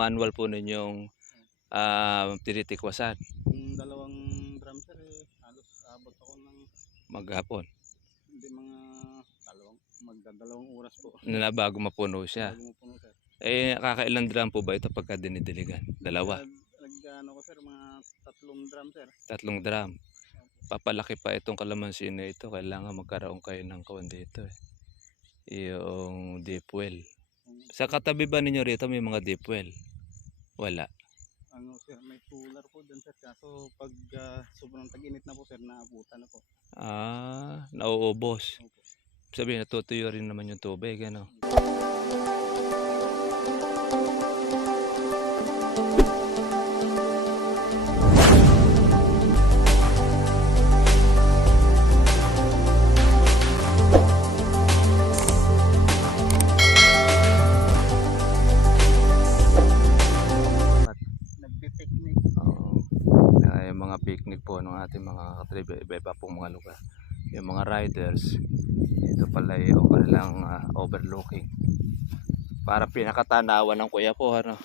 manual po ninyong tinitikwasan? Yung dalawang drum sir, halos abot ako ng Maghapon. hindi mga magdadalawang oras po. Na bago mapuno siya. Bago mo puno sir. Kakailang drum po ba ito pagka dinidiligan? Dalawa? Nag-ano ko sir, mga 3 drum sir. 3 drum. Papalaki pa itong kalamansi na ito. Kailangan magkaroon kayo ng kawan dito yung deep well. Sa katabi ba ninyo rito may mga deep well? Wala. Ano sir, may cooler po dyan sir. Kaso pag sobrang tag-init na po sir, naabutan na po. Nauubos. Opo. Sabihin, natutuyo rin naman yung tubig, ano? Nagpi-picnic. Yung mga picnic po ng ating mga katribe, iba-iba pong mga lugar. Yung mga riders, ito pala yung kanilang overlooking. Para pinakatanawan ng kuya po, ano?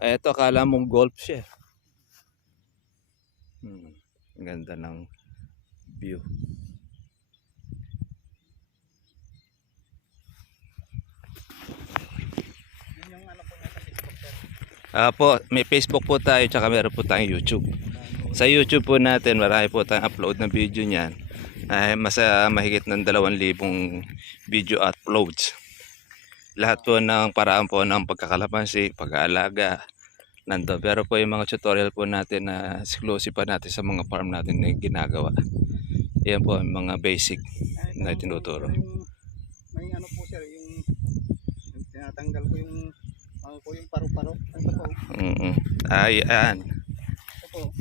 Ito, akala mong golf siya. Ganda ng view. Yun yung ano po niya sa Facebook sir. May Facebook po tayo, tsaka meron po tayong YouTube. Sa YouTube po natin, marami po tayong upload na video niyan. Mahigit ng 2,000 video uploads. Lahat po ng paraan po ng pagkakalamansi, pag-aalaga, nandun. Pero po yung mga tutorial po natin na exclusive pa natin sa mga farm natin na ginagawa. Yan po ang mga basic na tinuturo. May ano po sir, yung tinatanggal ko yung paru-paro. Ito po. Ayan. Ito po.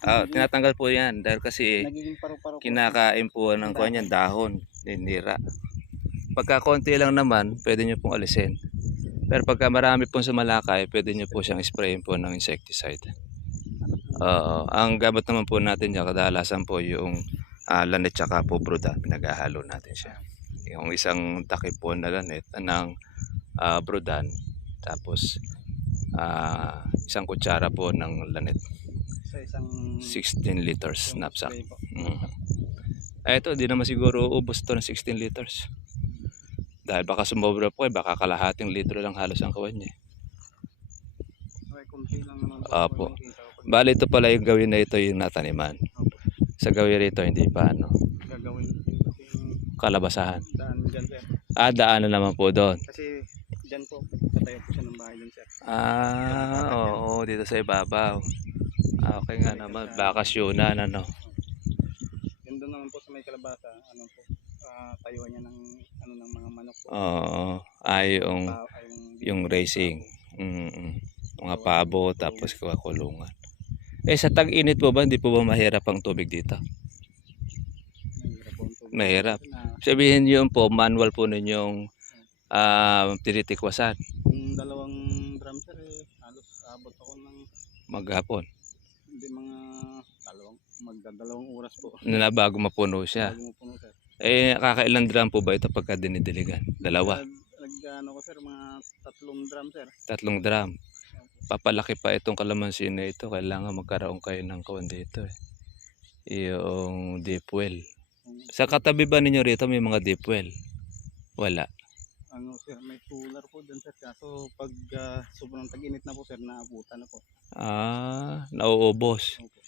Tinatanggal po yan dahil kasi Nagiging paru-paro po. kinakain po ng kanyan dahon, ninira. Pagka konti lang naman, pwede nyo pong alisin. Pero pagka marami pong sumalakay, pwede nyo po siyang sprayin po ng insecticide. Ang gamot naman po natin dyan, kadalasan po yung lanet tsaka po brudan. Pinaghahalo natin siya. Yung isang takip po na lanet ng brudan, tapos isang kutsara po ng lanet. Sa isang 16 liters knapsack. spray po. Ito, di naman siguro ubos to ng 16 liters. Dahil baka sumobra po, baka kalahating litro lang halos ang kawan niya. Okay, kunti lang naman po. Opo. Bali, ito pala yung gawin na ito yung nataniman. Sa gawin rito, hindi pa Gagawin kalabasahan. daan dyan sir. Daanan naman po doon. Kasi dyan po, patayo po siya ng bahay dyan sir. Oo, dito sa ibabaw. Okay nga naman, bakasyonan, ano. Yan doon naman po sa may kalabasa, ano po, tayuan niya ng mga manok po. Yung racing. Mga pabo, tapos kakulungan. Sa tag-init po ba, hindi po ba mahirap ang tubig dito? Mahirap. Sabihin yun po, manual po ninyong tinitikwasan? Yung dalawang drum sir, halos abot ako ng Maghapon. hindi mga magdadalawang oras po. Na bago mapuno siya. Bago mo puno sir. Kakailang drum po ba ito pagka dinidiligan? Dalawa? Nag-ano ko sir, mga 3 drum sir. 3 drum. Papalaki pa itong kalamansi na ito. Kailangan magkaroon kayo ng kawan dito yung deep well. Sa katabi ba ninyo rito may mga deep well? Wala. Ano sir, may cooler po dyan sir. Kaso pag sobrang tag-init na po sir, naabutan na po. Nauubos. Opo.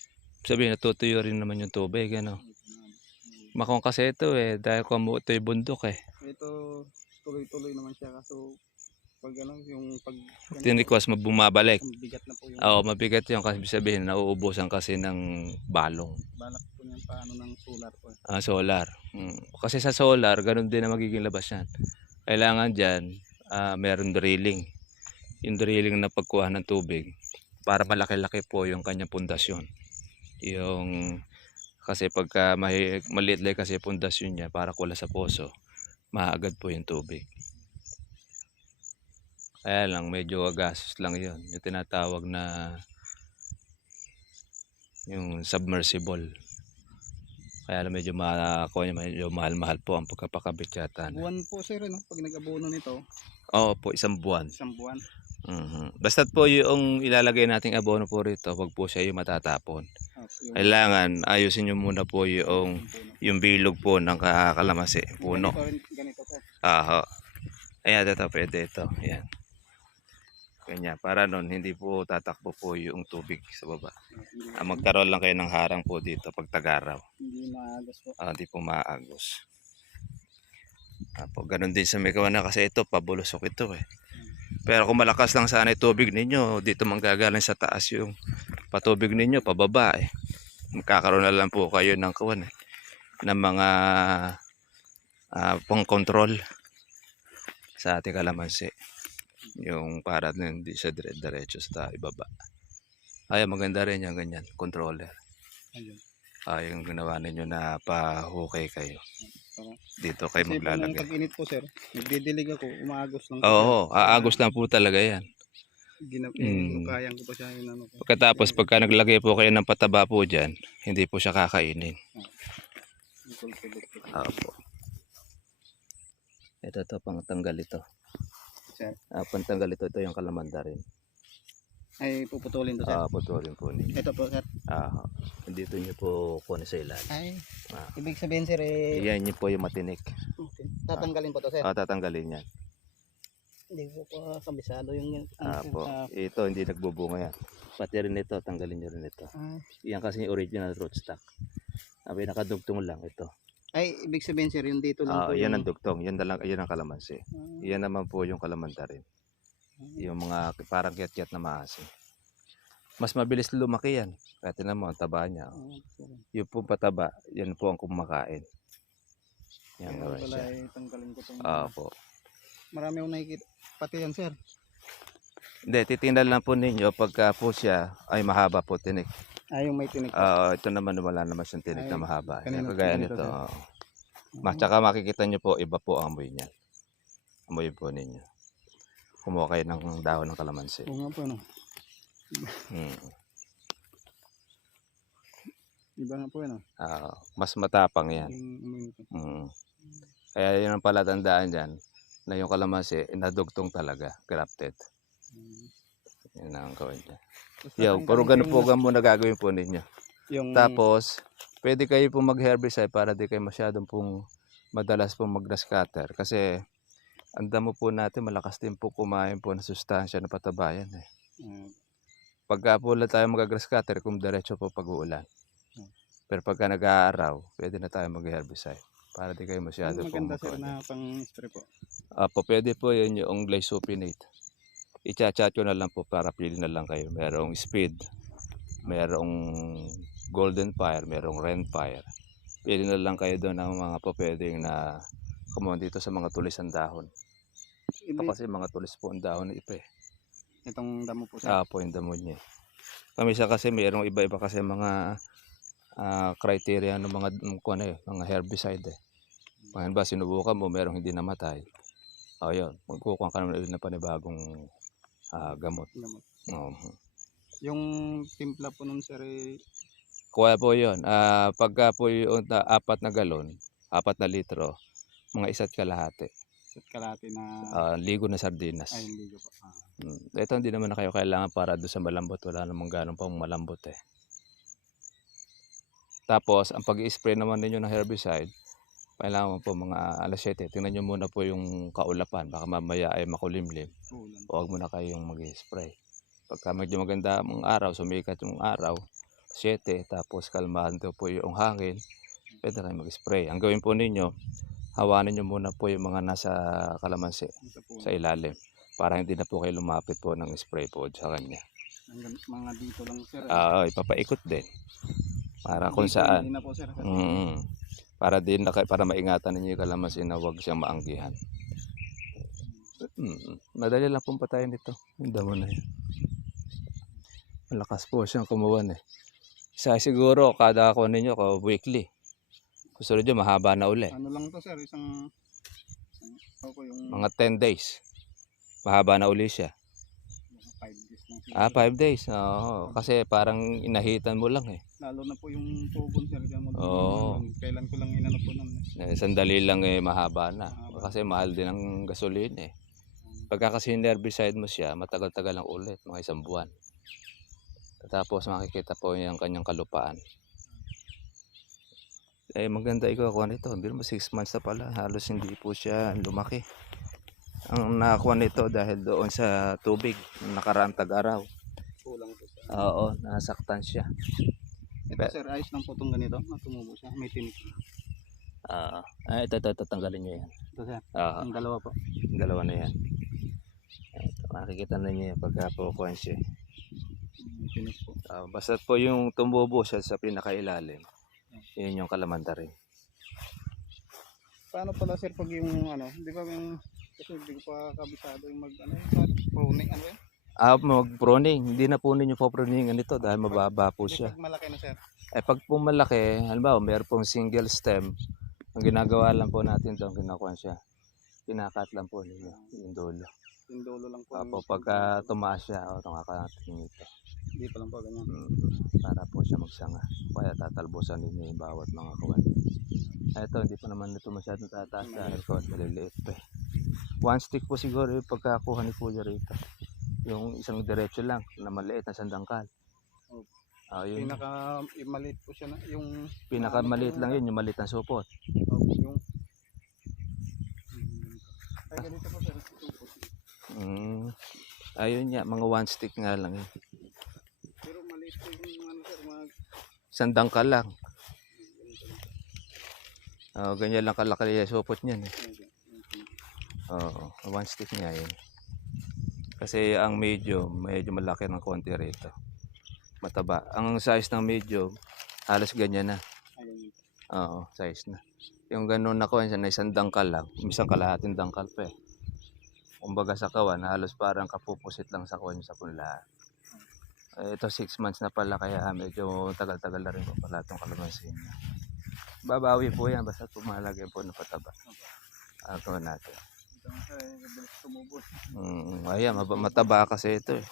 Sabihin, natutuyo rin naman yung tubig, ano? Makong kasi ito dahil kung ito yung bundok Ito, tuloy-tuloy naman siya. Kaso pag ano, yung pag tinikwas, bumabalik. mabigat na po yung Mabigat yung kasi sabihin, nauubusan kasi ng balong. balak po niyan paano ng solar po. Solar. Kasi sa solar, ganun din na magiging labas yan. Kailangan dyan, meron drilling. Yung drilling na pagkuha ng tubig para malaki-laki po yung kanyang pundasyon. Kasi pagka maliit lang kasi pundasyon niya, para kula sa poso, maagad po yung tubig. Kaya lang, medyo gastos lang yun. Yung tinatawag na yung submersible. Kaya lang medyo, medyo mahal-mahal po ang pagkapakabit yata. Buwan po sir, no? Pag nag-abono nito, Oo po, isang buwan. isang buwan. Basta't po yung ilalagay nating abono po rito, wag po siya yung matatapon. Yung Kailangan ayusin nyo muna po yung bilog po ng kalamansi, puno. Ganito sir. Aha. Ayan, ito, pwede ito. Ayan. Kanya, para nun, hindi po tatakbo po yung tubig sa baba. Magkaroon lang kayo ng harang po dito pag tag-araw. Hindi maagas po. Hindi po maagos. Po, ganun din sa Megawana kasi ito, pabulusok ito eh. Pero kung malakas lang sana yung tubig ninyo, dito manggagaling sa taas yung patubig ninyo, pababa eh. Magkakaroon na lang po kayo ng kawan eh, ng mga pang-control sa ating kalamansi. Yung para na hindi siya diretso sa ibaba. Ay, maganda rin yung ganyan, controller. Ayun. Yung ginawa ninyo na pahukay kayo. Dito kayo Kasi maglalagay. pag init po sir, nagdidilig ako, umaagos lang. Oo, aagos lang po talaga yan. Kayang ko pa siya yun ano. Pagkatapos, pagka naglagay po kayo ng pataba po dyan, hindi po siya kakainin. Opo. Ito, pangtanggal ito. Sir. Pantanggal ito yung kalamanda rin. Ay, puputulin to sir. Putulin po ninyo. Ito po sir. Dito nyo po kunin sa ilalim. Ay, ibig sabihin sir Yan yun po yung matinik. Okay. Tatanggalin po to sir. Tatanggalin yan. Hindi po pa kabisado yung Ito hindi nagbubunga yan. Pati rin ito, tanggalin nyo rin ito. Yan kasi yung original rootstock. Sabi nakadugtong lang ito. Ay, ibig sabihin sir, yung dito lang po. Yan ang dugtong, yan ang kalamansi. Yan naman po yung kalamanda rin. Yung mga parang kiat-kiat na maasim. Mas mabilis lumaki yan. Kaya tinan mo, ang taba niya. Yung po pataba, yan po ang kumakain. Yan Kaya naman pala siya. tanggalin ko itong... Po. Marami akong nakikita. Pati yan sir. Hindi, titingnan lang po ninyo pagka po siya ay mahaba po tinik. Yung may tinik. Ito naman wala naman siyang tinik na mahaba. Yan, kanina kagaya ganito, nito. Tsaka makikita nyo po, iba po ang amoy niya. Amoy po ninyo. Kumuha kayo ng dahon ng kalamansi. Oo nga po no. Iba nga po yan. Mas matapang yan. Kaya yun ang palatandaan dyan na yung kalamansi nadugtong talaga, grafted. Yan ang gawin niya. Pero ganun po muna gagawin po ninyo. Tapos, pwede kayo po mag-herbicide para di kayo masyadong pong madalas pong mag-grass cutter. Kasi ang damo po natin malakas din po kumain po ng sustansya na patabayan eh. Pagka po lang tayo mag-grass cutter, kung diretso po pag-uulan. Pero pagka nag-aaraw, pwede na tayo mag-herbicide. Para di kayo masyado pong maganda sir na pang-spray po. Pwede po yun yung glyphosate. I-chat ko na lang po para pili na lang kayo. Merong speed, merong golden fire, merong ren fire. Pili na lang kayo doon ng mga pwedeng na kumuha dito sa mga tulis ang dahon. Ito kasi mga tulis po ang dahon na ipe. Itong damo po sir? Po yung damo niya. Kamisa kasi mayroong iba-iba kasi mga criteria ng mga herbicide eh. Ngayon ba sinubukan mo, merong hindi namatay. Yun, magkukuha ka naman ulit na panibagong gamot. Yung timpla po nun sir kuha po yun. Pagka po yung 4 na galon, 4 na litro, mga 1 kalahati. 1 kalahati na ligo na sardinas. Ay, ligo po. Ito hindi naman na kayo kailangan para doon sa malambot. Wala namang ganun pang malambot eh. Tapos, ang pag-i-spray naman ninyo ng herbicide, kailangan po mga alas 7. Tingnan nyo muna po yung kaulapan. Baka mamaya ay makulimlim. Huwag muna kayong mag-i-spray. Pagka medyo maganda ang araw, sumikat yung araw, 7, tapos kalmahan po yung hangin, pwede kayo mag-spray. Ang gawin po ninyo, hawanin nyo muna po yung mga nasa kalamansi sa ilalim para hindi na po kayo lumapit po ng spray po sa kanya. Mga dito lang sir. Ipapaikot din. Para kung saan. Para din para maingatan ninyo yung kalamansi na huwag siyang maanggihan. Madali lang pong patayin ito. Yung damo na yun. Malakas po siyang kumuwan eh. Siguro kada ako ninyo weekly. Gusto nyo mahaba na uli. Ano lang to sir, yung mga 10 days. Mahaba na uli siya. 5 days lang. 5 days. Oo, kasi parang inahitan mo lang eh. Lalo na po yung tubon sir. Kaya mo Oo. kailan ko lang inano po nun. Sandali lang eh mahaba na. Mahaba. Kasi mahal din ang gasolina eh. Pagka kasi herbicide mo siya, matagal-tagal lang ulit, mga 1 buwan. Tapos makikita po yung kanyang kalupaan. Eh maganda ikaw kuha nito. Biro mo 6 months na pala. Halos hindi po siya lumaki. Ang nakakuha nito dahil doon sa tubig. Nakaraang tag-araw. Kulang po siya. Oo, nasaktan siya. Ito sir, ayos lang po itong ganito. Tumubo siya. May tinik. Ito, tanggalin nyo yan. Ito sir. Oo, Ang dalawa po. dalawa na yan. Ito, makikita na nyo yan pagka po kuha siya. May tinik po. Basta po yung tumubo siya sa pinakailalim. Yun yung kalamanda rin. Paano pala sir pag yung ano, di ba yung kasi hindi ko pa kabisado yung mag ano yung pruning ano yun? Mag-pruning. Hindi na po ninyo po pruningan ito dahil mababa po Hindi, siya. pag malaki na sir. Pag po malaki, halimbawa meron pong single stem, ang ginagawa lang po natin ito, ginakuha siya. Kinakat lang po ninyo yung dulo. Yung dulo lang po. Pagka tumaas siya, nakakatingin ito. Hindi pa lang po ganyan. Para po siya magsanga. Kaya tatalbusan ninyo yung bawat mga kawan. Ito, hindi pa naman ito masyadong tataas dahil ko maliliit pa eh. 1 stick po siguro yung pagkakuha ni Kuya rito. Yung isang diretso lang na maliit na sandangkal. Yun. Maliit po siya na yung Pinakamaliit lang yun, yung maliit na supot. yung ay ganito po sir. Ayun nga, mga 1 stick nga lang yun. Pero maliit po yung ano sir, Sandangkal lang. Ganyan lang kalaki yung supot niyan eh. 1 stick nga yun. Kasi ang medyo malaki ng konti rito. Mataba. Ang size ng medium, halos ganyan na. Size na. Yung ganun na kuha siya na isang dangkal lang. Isang kalahating dangkal pa eh. Kumbaga sa kawan, halos parang kapupusit lang sa kuha sa punla. Ito 6 months na pala kaya medyo tagal-tagal na rin po pala itong kalamansin niya. Babawi po yan basta pumalagay po ng pataba. Ito natin. Ayan, mataba kasi ito eh.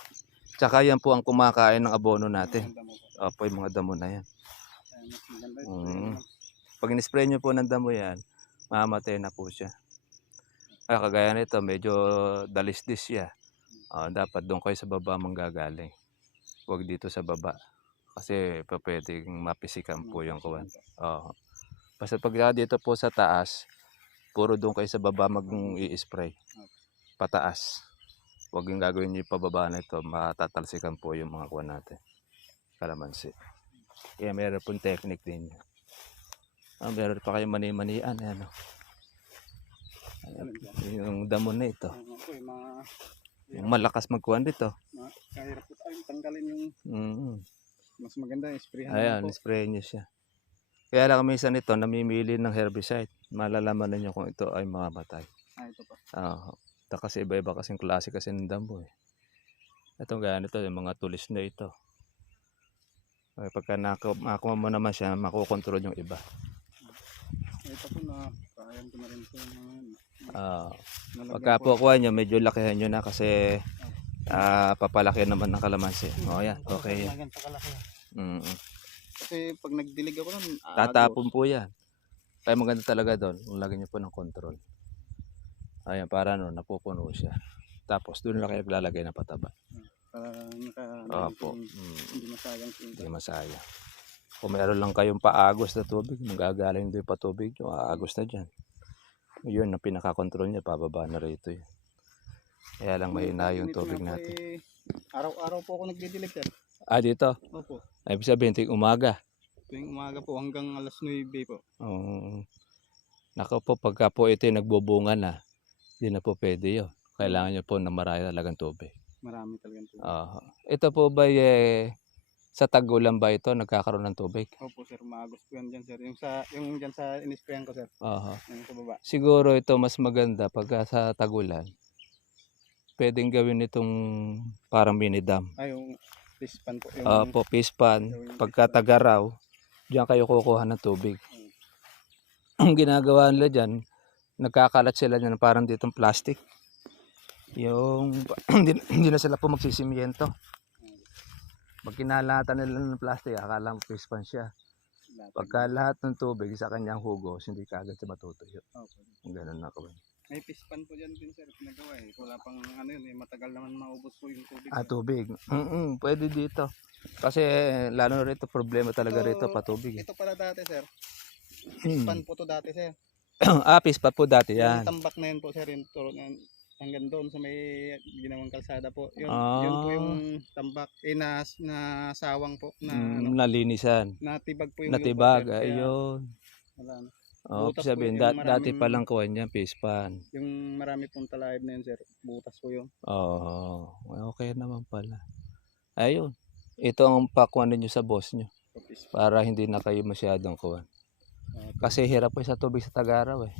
Tsaka yan po ang kumakain ng abono natin. Opo, yung mga damo na yan. Pag in-spray nyo po ng damo yan, mamatay na po siya. Kagaya nito, medyo dalisdis siya. Dapat doon kayo sa baba manggagaling. Huwag dito sa baba. Kasi pwedeng mapisikan po yung kuwan. Basta pag dito po sa taas, puro doon kayo sa baba mag-i-spray. Pataas. Huwag yung gagawin nyo yung pababa na ito, matatalsikan po yung mga kuwan natin. Kalamansi. Kaya meron pong technique din. Meron pa kayong mani-manian. Ayan, yung damo na ito. Yung malakas magkuhan dito. Kahirap po tayo tanggalin yung mas maganda sprayhan. Ayan, spray nyo siya. Kaya lang minsan ito, namimili ng herbicide. Malalaman ninyo kung ito ay mamamatay. Ito pa. Kasi iba-iba kasing klase kasi ng damo eh. Itong ganito, yung mga tulis na ito. Pagka nakuha mo naman siya, makukontrol yung iba. Ito po na, kaya ko na rin po pagka po kuha nyo, medyo lakihan nyo na kasi papalaki naman ng kalamansi. Yan, okay. Kasi pag nagdilig ako nun, tatapon po yan. Kaya maganda talaga doon, lagyan nyo po ng control. Ayan, para napupuno siya. Tapos doon lang kayo lalagay ng pataba. Opo. Hindi masayang. Hindi masayang. Kung meron lang kayong paagos na tubig, magagaling doon pa tubig, yung aagos na dyan. Yun, ang pinaka-control niya, pababa na rito yun. Kaya lang mahina yung tubig natin. Araw-araw po ako nagdidilig sir. Dito? Opo. Ibig sabihin, tuwing umaga? Tuwing umaga po hanggang alas 9 po. Nako po, pagka po ito yung nagbubunga na, hindi na po pwede yun. Kailangan nyo po na marami talagang tubig. Marami talagang tubig. Ito po ba sa tag-ulan ba ito nagkakaroon ng tubig? Opo sir, maagos po yan dyan sir. Yung dyan sa in-sprayan ko sir. Yung sa baba. Siguro ito mas maganda pagka sa tag-ulan. Pwedeng gawin itong parang mini dam. Yung fish pan po. Po, fish pan. Pagka tag-araw, diyan kayo kukuha ng tubig. Ang ginagawa nila dyan, nagkakalat sila dyan parang ditong plastic. Yung hindi na sila po magsisimiento. Pag kinalatan nila ng plastic, akala mo fish pan siya. Pagka lahat ng tubig sa kanyang hugos, hindi kaagad siya matutuyo. Opo. Ganun na kawan. May fish pan po dyan din sir, pinagawa eh. Wala pang ano yun eh, matagal naman maubos po yung tubig. Ah, sir. tubig. Pwede dito. Kasi lalo rito, problema talaga rito, patubig. Ito pala dati sir. Fish pan po to dati sir. Fish pa po dati yan. Yung tambak na yun po sir, yung turo na hanggang doon sa may ginawang kalsada po. Yun po yung tambak, na sawang po, na Nalinisan. natibag po yung Natibag, lupa, sir. Kaya ayun. wala na. Oh, Butas sabihin, po yung dati maraming- pa lang kuhan yan, fish pan. Yung marami pong talayib na yun sir, butas po yung Oo, okay naman pala. Ayun. Ito ang pakuan ninyo sa boss nyo. fish pan. Para hindi na kayo masyadong kuhan. Kasi hirap po sa tubig sa Tagaraw eh.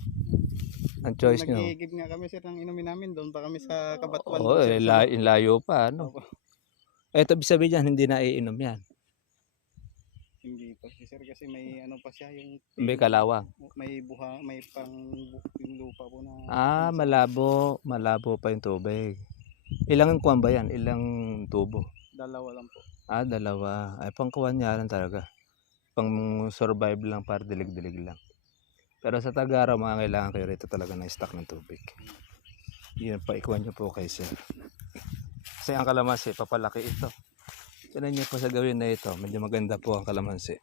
Ang choice nyo. Nagigib nga kami sir ng inumin namin, doon pa kami sa Kabatuan. Oo, doon, sir, sa- layo pa. Ano? Opo. Eto, sabihin dyan, hindi na iinom yan. Hindi pa sir kasi may ano pa siya yung May kalawang. may buha, may yung lupa po na Malabo. Malabo pa yung tubig. Ilang kuwan ba yan? Ilang tubo? dalawa lang po. Dalawa. Ay, pangkuhan niya lang talaga. Pang survive lang, para dilig-dilig lang. Pero sa Tagaraw, mga kailangan kayo rito talaga ng stock ng tubig. Yun, paikuan nyo po kay sir. Kasi ang kalamansi, papalaki ito. Tinan niyo po sa gawin na ito, medyo maganda po ang kalamansi.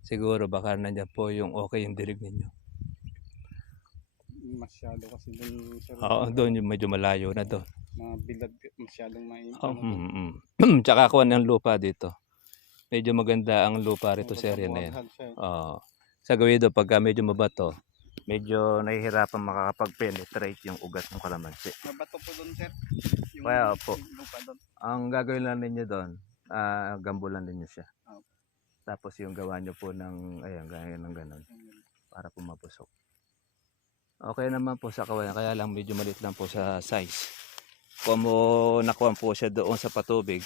Siguro baka nandiyan po yung okay yung dilig ninyo. Masyado kasi doon sir. Oo, doon yung medyo malayo na doon. Mabilad, masyadong mainit. Tsaka kuha ng lupa dito. Medyo maganda ang lupa rito sa area na yan. Oo. Sa gawin doon, pagka medyo mabato, medyo nahihirapan makakapag-penetrate yung ugat ng kalamansi. Mabato po doon sir. Yung Kaya po. lupa doon. Ang gagawin lang ninyo doon, gambulan ninyo siya. Okay. Tapos yung gawa nyo po ng, ayan, ganyan ng ganon, para po mapusok. Okay naman po sa kawayan, kaya lang medyo maliit lang po sa size. Kung mo nakuha po siya doon sa patubig,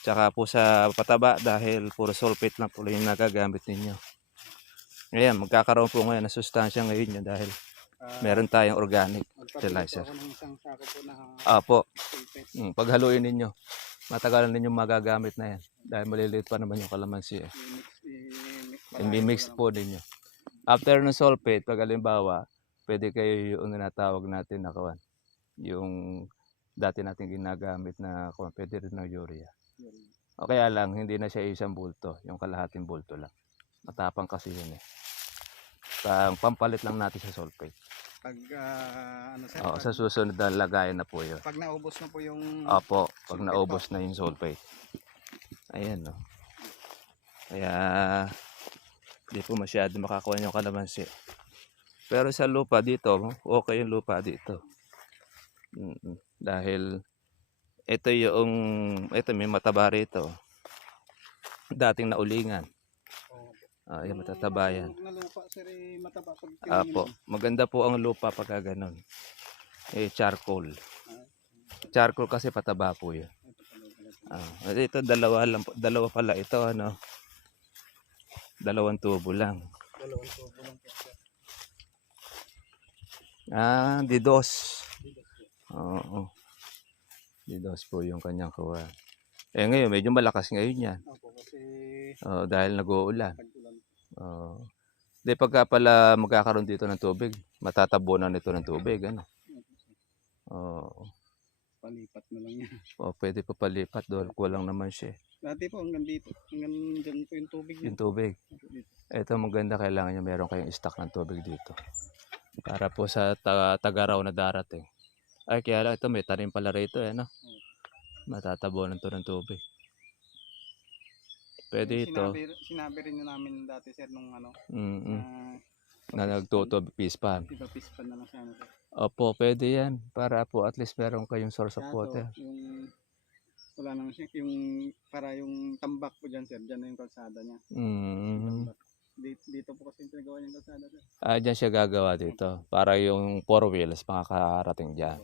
tsaka po sa pataba, dahil puro sulfate lang po yung nagagamit ninyo. Ayan, magkakaroon po ngayon ng sustansya ngayon yun dahil meron tayong organic fertilizer. Ako ng isang sako po na Apo, sulfate. paghaluin ninyo, matagalan ninyo magagamit na yan. Dahil maliliit pa naman yung kalamansi eh. I-mix po ninyo. After ng sulfate, pag halimbawa, pwede kayo yung natawag natin na kawan. Yung dati natin ginagamit na kawan, pwede rin ng urea. O kaya lang, hindi na siya isang bulto, yung kalahating bulto lang. Matapang kasi yun eh. Pampalit lang natin sa sulfate. Pag ano sir, Oo, sa susunod na lagayan na po yun. pag naubos na po yung Opo, pag sulfate naubos na yung sulfate. Ayan no. Kaya hindi po masyado makakuha yung kalamansi. Pero sa lupa dito, okay yung lupa dito. Dahil ito may mataba rito. Dating naulingan. Yung matataba yan. Na lupa sir mataba pag Apo, maganda po ang lupa pagka ganun. Charcoal. Charcoal kasi pataba po yun. Ito dalawa pala ito ano. Dalawang tubo lang. dalawang tubo lang po sir. Didos. Oo. Didos po yung kanyang kuha. Ngayon medyo malakas ngayon yan. Opo kasi Dahil nag-uulan. tag-ulan. Di pagka pala magkakaroon dito ng tubig, matatabunan ito ng tubig, ano? Palipat na lang yan. Pwede pa palipat doon, kulang naman siya. Dati po hanggang dito, hanggang dyan po yung tubig niya. Yung tubig. Dito. Ito maganda, kailangan nyo meron kayong stock ng tubig dito. Para po sa Tagaraw na darating. Ay, kaya lang ito, may tanim pala rito, no? Matatabunan to ng tubig. Pwede ito. Sinabi rin na namin dati sir nung ano, Na nagtutob pispan. iba pispan na lang siya. Sir. Opo, pwede yan. Para po at least meron kayong source of Kaso, water. yung wala nang siya, yung para yung tambak po dyan sir, dyan na yung kalsada niya. Dito po kasi yung pinagawa niyang kalsada sir. Dyan siya gagawa dito. Para yung 4 wheels makakarating dyan.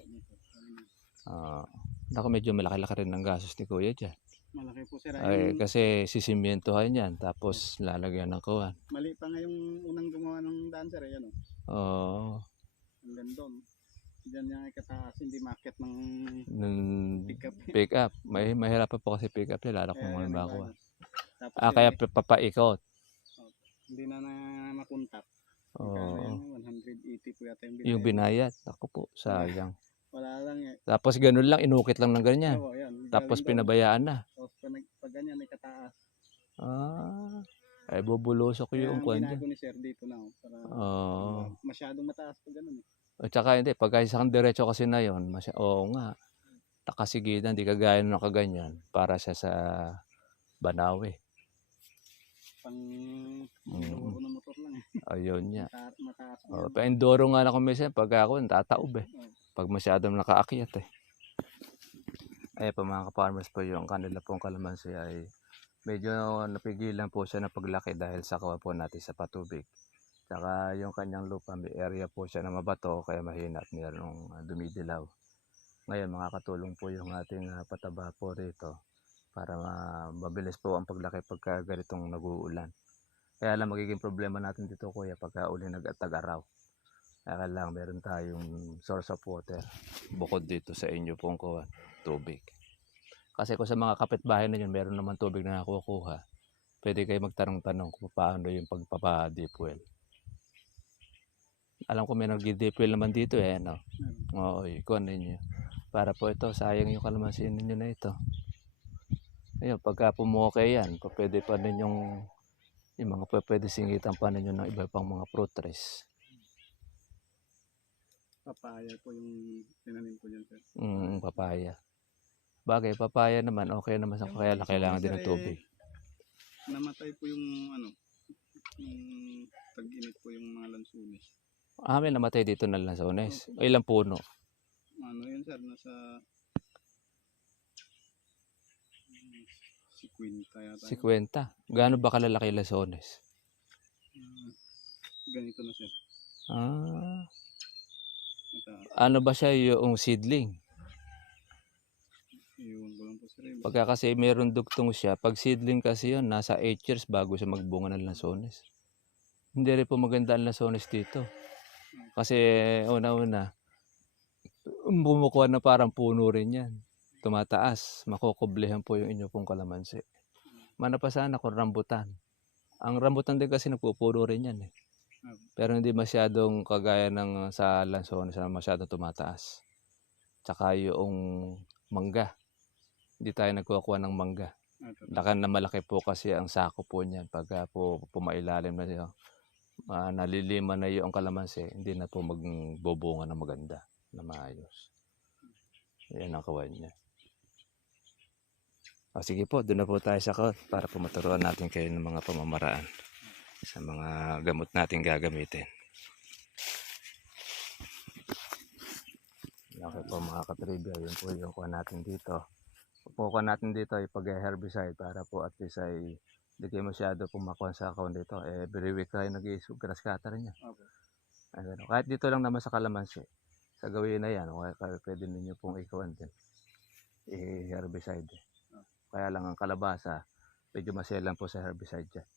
Naku, medyo malaki-laki rin ang gastos ni Kuya dyan. Malaki po sir. Kasi sisimentohan yan. Tapos lalagyan ng kuwan. Mali pa nga yung unang gumawa ng daan sir. Yan o. Oo. Hanggang doon. Diyan yung kataas, hindi market ng pickup. Pick up. Mahirapan po kasi pick up nila, lalo kung Kaya yan halimbawa. nagbago. Tapos Kaya yun, papaikot. hindi na makontak. Magkano Oo. yan? 180 po yata yung Yung binayad. binayad. Ako po, sayang. Wala lang eh. Tapos ganun lang, inukit lang ng ganyan. Oo, yan. Tapos Galing doon. pinabayaan na. Tapos pag ganyan, may kataas. Ay bubulusok Kaya yung ang kwan binago dyan. ni Sir dito na. Para Oo. masyadong mataas pa ganun eh. At saka hindi, pagka isang diretso kasi na yun, oo nga, nakasigidan, hindi kagaya ng nakaganyan, para siya sa Banawe. Pang Mm. enduro na motor lang eh. Ayun niya. Mataas pa Oh, yan. pa-enduro nga na minsan, pag ako, tataob eh. Oo. Pag masyadong nakaakyat eh. Ay po mga ka-farmers po, yung kanila pong kalamansi ay medyo napigilan po siya ng paglaki dahil sa kawa po natin sa patubig. Tsaka yung kanyang lupa, may area po siya na mabato, kaya mahina at mayroong dumidilaw. Ngayon makakatulong po yung ating pataba po rito para mabilis po ang paglaki pagka ganitong nag-uulan. Kaya lang magiging problema natin dito kuya pagka uli nag-tag-araw. Kaya lang meron tayong source of water bukod dito sa inyo pong tubig. Kasi kung sa mga kapitbahay na yun, meron naman tubig na nakukuha, pwede kayo magtanong-tanong kung paano yung pagpapa-deep well. Alam ko may nag-deep well naman dito eh, no? Oo, ikuha ninyo. Para po ito, sayang yung kalamansi ninyo na ito. Ayun, pagka pumuke yan, pwede pa ninyong, yung mga pwede singitan pa ninyo ng iba pang mga fruit trees. Papaya po yung tinanim ko dyan sir. Papaya. Bagay, papaya naman, okay naman sa kaya kailangan din ng tubig. Namatay po yung yung tag-init po yung mga lansunis. May namatay dito na lansones. Ilang puno? Ano yun sir, nasa 50 yata. 50. Gaano ba kalalaki lansones? Ganito na sir. Ano ba siya yung seedling? Iwan ko lang po sir. Pagka kasi meron dugtong siya, pag seedling kasi yun, nasa 8 years bago siya magbunga ng lansones. Hindi rin po maganda ang lansones dito. Kasi una-una, bumukuha na parang puno rin yan. Tumataas, makukublehan po yung inyo pong kalamansi. Manapasana kung rambutan. Ang rambutan din kasi nagpupuno rin yan eh. Pero hindi masyadong kagaya ng sa lansones na masyadong tumataas. Tsaka yung mangga. Hindi tayo nagkukuha ng mangga. Malaki po kasi ang sako po niyan. Pagka po pumailalim na siya, nalilima na yung kalamansi, hindi na po magbubunga na maganda, na maayos. Yan ang kawan niya. Sige po, doon na po tayo sa kawat para po maturuan natin kayo ng mga pamamaraan sa mga gamot natin gagamitin. Okay po mga katribya, yun po yung kuha natin dito. Pupukuha natin dito ay pag-herbicide para po at least ay hindi kayo masyado pumakuha sa account dito. Every week tayo nag-i-grass cutter niya. Okay. Kahit dito lang naman sa kalamansi, sa gawin na yan, pwede ninyo pong ikuhan din. I-herbicide. Kaya lang ang kalabasa, medyo maselan po sa herbicide dyan.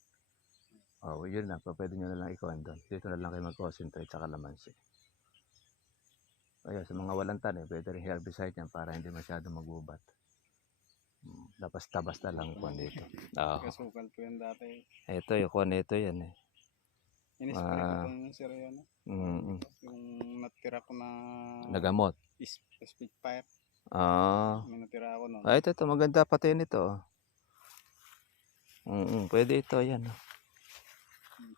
Yun lang, pwede nyo na lang ikuhan doon. Dito na lang kayo mag-concentrate sa kalamansi. Sa mga walang tanim, pwede rin herbicide yan para hindi masyado magubat. Tapos na lang kuhan dito. Kasukal po yan dati. Ito yung kuhan nito yan eh. In-spray ko po yung sir yan. Yung natira ko na nagamot. Spitfire. May natira ako nun. Ito maganda pati nito. Pwede ito yan.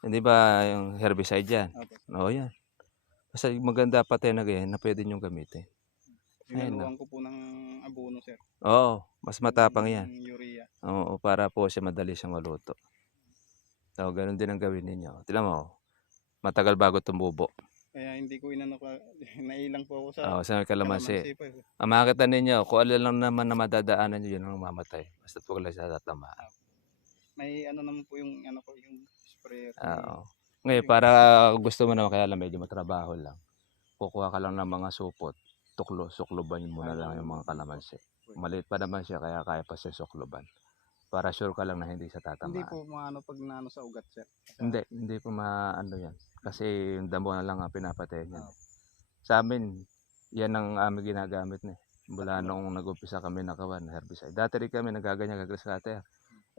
Hindi ba yung herbicide yan? Yan. Basta maganda pati na ganyan na pwede nyo gamitin. Ginaluan ko po ng abono sir. Mas matapang yan. Urea. Para po siya madali siyang maluto. Ganun din ang gawin ninyo. Tignan mo, matagal bago tumubo. Kaya hindi ko nailang po ako sa sa kalamansi. po. Makikita ninyo, kung alin lang naman na madadaanan nyo, yun ang mamatay. Basta po lang siya tatamaan. May naman po yung yung sprayer. Ngayon, para gusto mo naman, kaya lang medyo matrabaho lang. Kukuha ka lang ng mga supot. Sukluban muna lang yung mga kalamansi. Maliit pa naman siya, kaya pa siya sukluban. Para sure ka lang na hindi siya tatamaan. Hindi po pag sa ugat sir. Hindi po yan. Kasi yung damo na lang ang pinapatay niya. Sa amin, Yan ang aming ginagamit na mula noong nag-umpisa kami nakawan ng herbicide. Dati rin kami nagaganyan grass cutter.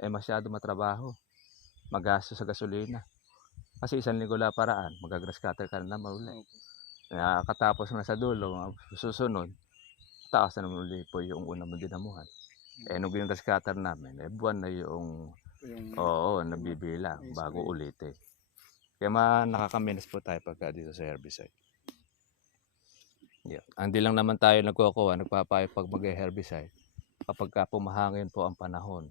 Masyado matrabaho, magastos sa gasolina. Kasi 1 linggo lang paraan, mag-grass cutter ka na naman uli. Opo. Katapos na sa dulo, susunod, taas na naman uli po yung una mong dinamuhan. Nung grass cutter namin, buwan na yung nabibilang bago ulitin. Kaya nakakaminas po tayo pagka dito sa herbicide. Yeah. Hindi lang naman tayo nagpapayo pag mag-herbicide. Kapag pumahangin po ang panahon,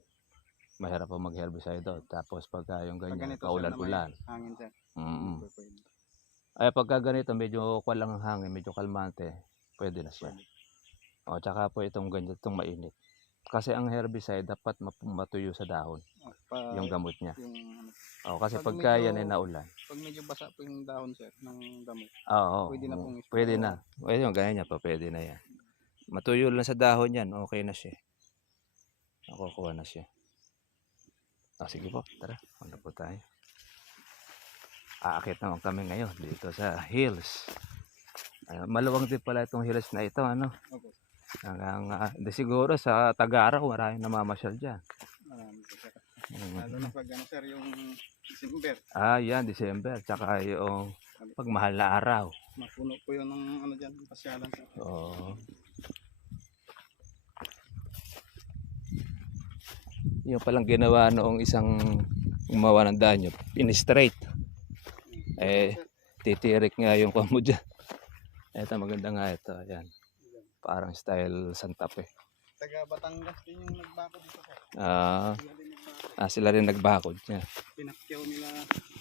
mahirap po mag-herbicide doon. Tapos pagka yung ganyan, kaulan-ulan. Hangin, sir. Ay pagka ganito, medyo lang ang hangin, medyo kalmante, pwede na siya. Tsaka po itong ganyan, itong mainit. Kasi ang herbicide dapat matuyo sa dahon, yung gamot niya. Kasi pagka yan ay naulan. Pag medyo basa po yung dahon, sir, ng damo. Pwede na pong pwede na. Yung ganyan po, pwede na yan. Matuyo lang sa dahon yan, okay na siya. Nakukuha na siya. Sige po, tara, punta po tayo. Aakit naman kami ngayon dito sa hills. Maluwang din pala itong hills na ito, ano? Opo. Siguro sa Tagaraw, maraming namamasyal dyan. Lalo na pag sir, yung December. Yan, December. Tsaka yung pagmahal na araw. Mapuno po yun ng dyan, pasyalan. Oo. Yung palang ginawa noong isang gumawa ng danyo, in-straight. Titirik nga yung kamo dyan. Ito, maganda nga ito. Ayan. Parang style Santa Fe. Taga Batangas din yung nagbakod dito, sir. Sila rin nagbakod niya. Pinakyaw nila.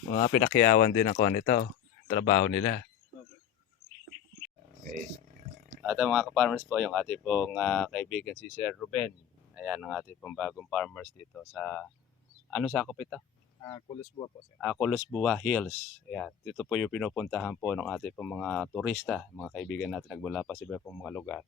Mga pinakyawan din ako nito. Trabaho nila. Okay. At mga ka-farmers po, yung ating pong kaibigan si Sir Ruben. Ayan ang ating pong bagong farmers dito sa, sakop ito? Kulusbuwa po, sir. Kulusbuwa Hills. Ayan. Dito po yung pinupuntahan po ng ating pong mga turista, mga kaibigan natin nagmula pa sa iba pong mga lugar.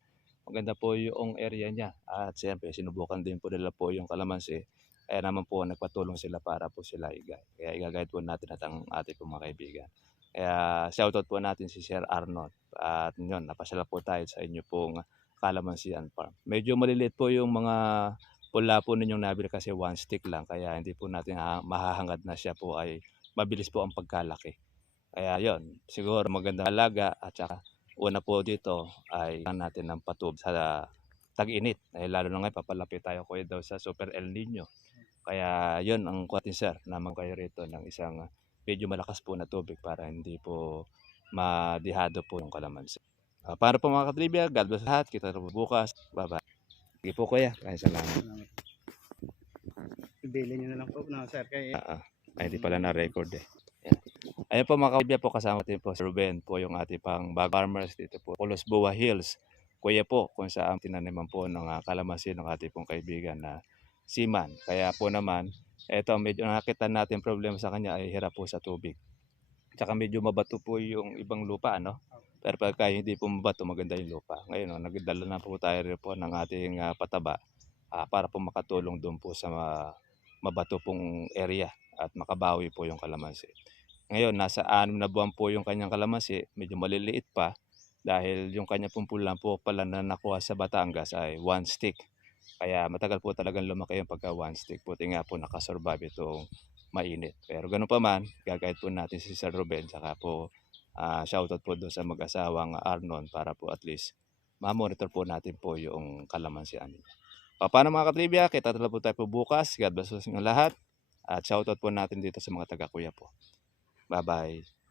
Maganda po yung area niya. At siyempre, sinubukan din po nila po yung kalamansi. Kaya naman po, nagpatulong sila para po sila i-guide. Kaya i-guide po natin at ang ating pong mga kaibigan. Kaya shoutout po natin si Sir Arnold. At yun, napasala po tayo sa inyo pong Kalamansian Farm. Medyo maliliit po yung mga pula po ninyong nabili kasi one stick lang. Kaya hindi po natin mahahangad na siya po ay mabilis po ang pagkalaki. Kaya yun, siguro magandang alaga at saka una po dito ay natin ng patub sa tag-init. Lalo na ngayon papalapit tayo ko daw sa Super El Nino. Kaya yun ang kuwatin sir, naman kayo rito ng isang medyo malakas po na tubig para hindi po madihado po yung kalamansi. Para po mga katribya, God bless lahat. Kita rin bukas. Bye-bye. Sige po kuya. Kaya salamat. Ibili nyo na lang po na, sir. Hindi pala na-record eh. Yan. Ayun po mga katribya po, kasama din po si Ruben po yung ating pang bag farmers dito po. Kulusbuwa Hills. Kuya po kung saan tinaniman po ng kalamansi ng ating pong kaibigan na Seaman. Kaya po naman, eto medyo nakita natin problema sa kanya ay hirap po sa tubig. Tsaka medyo mabato po yung ibang lupa, no? Pero pagka hindi po mabato, maganda yung lupa. Ngayon, nagdala na po tayo rin po ng ating pataba para po makatulong doon po sa mabato pong area at makabawi po yung kalamansi. Ngayon, nasa 6 na buwan po yung kanyang kalamansi, medyo maliliit pa dahil yung kanya pong pula po pala na nakuha sa Batangas ay 1 stick. Kaya matagal po talagang lumaki yung pagka 1 stick. Puti nga po nakasurvive itong mainit. Pero ganun pa man, gagayad po natin si Sir Ruben. Saka po shoutout po doon sa mag-asawang Arnon para po at least ma-monitor po natin po yung kalamansian. Paano mga katribya? Kita talaga po tayo po bukas. God bless us ng lahat. At shoutout po natin dito sa mga taga-kuya po. Bye-bye.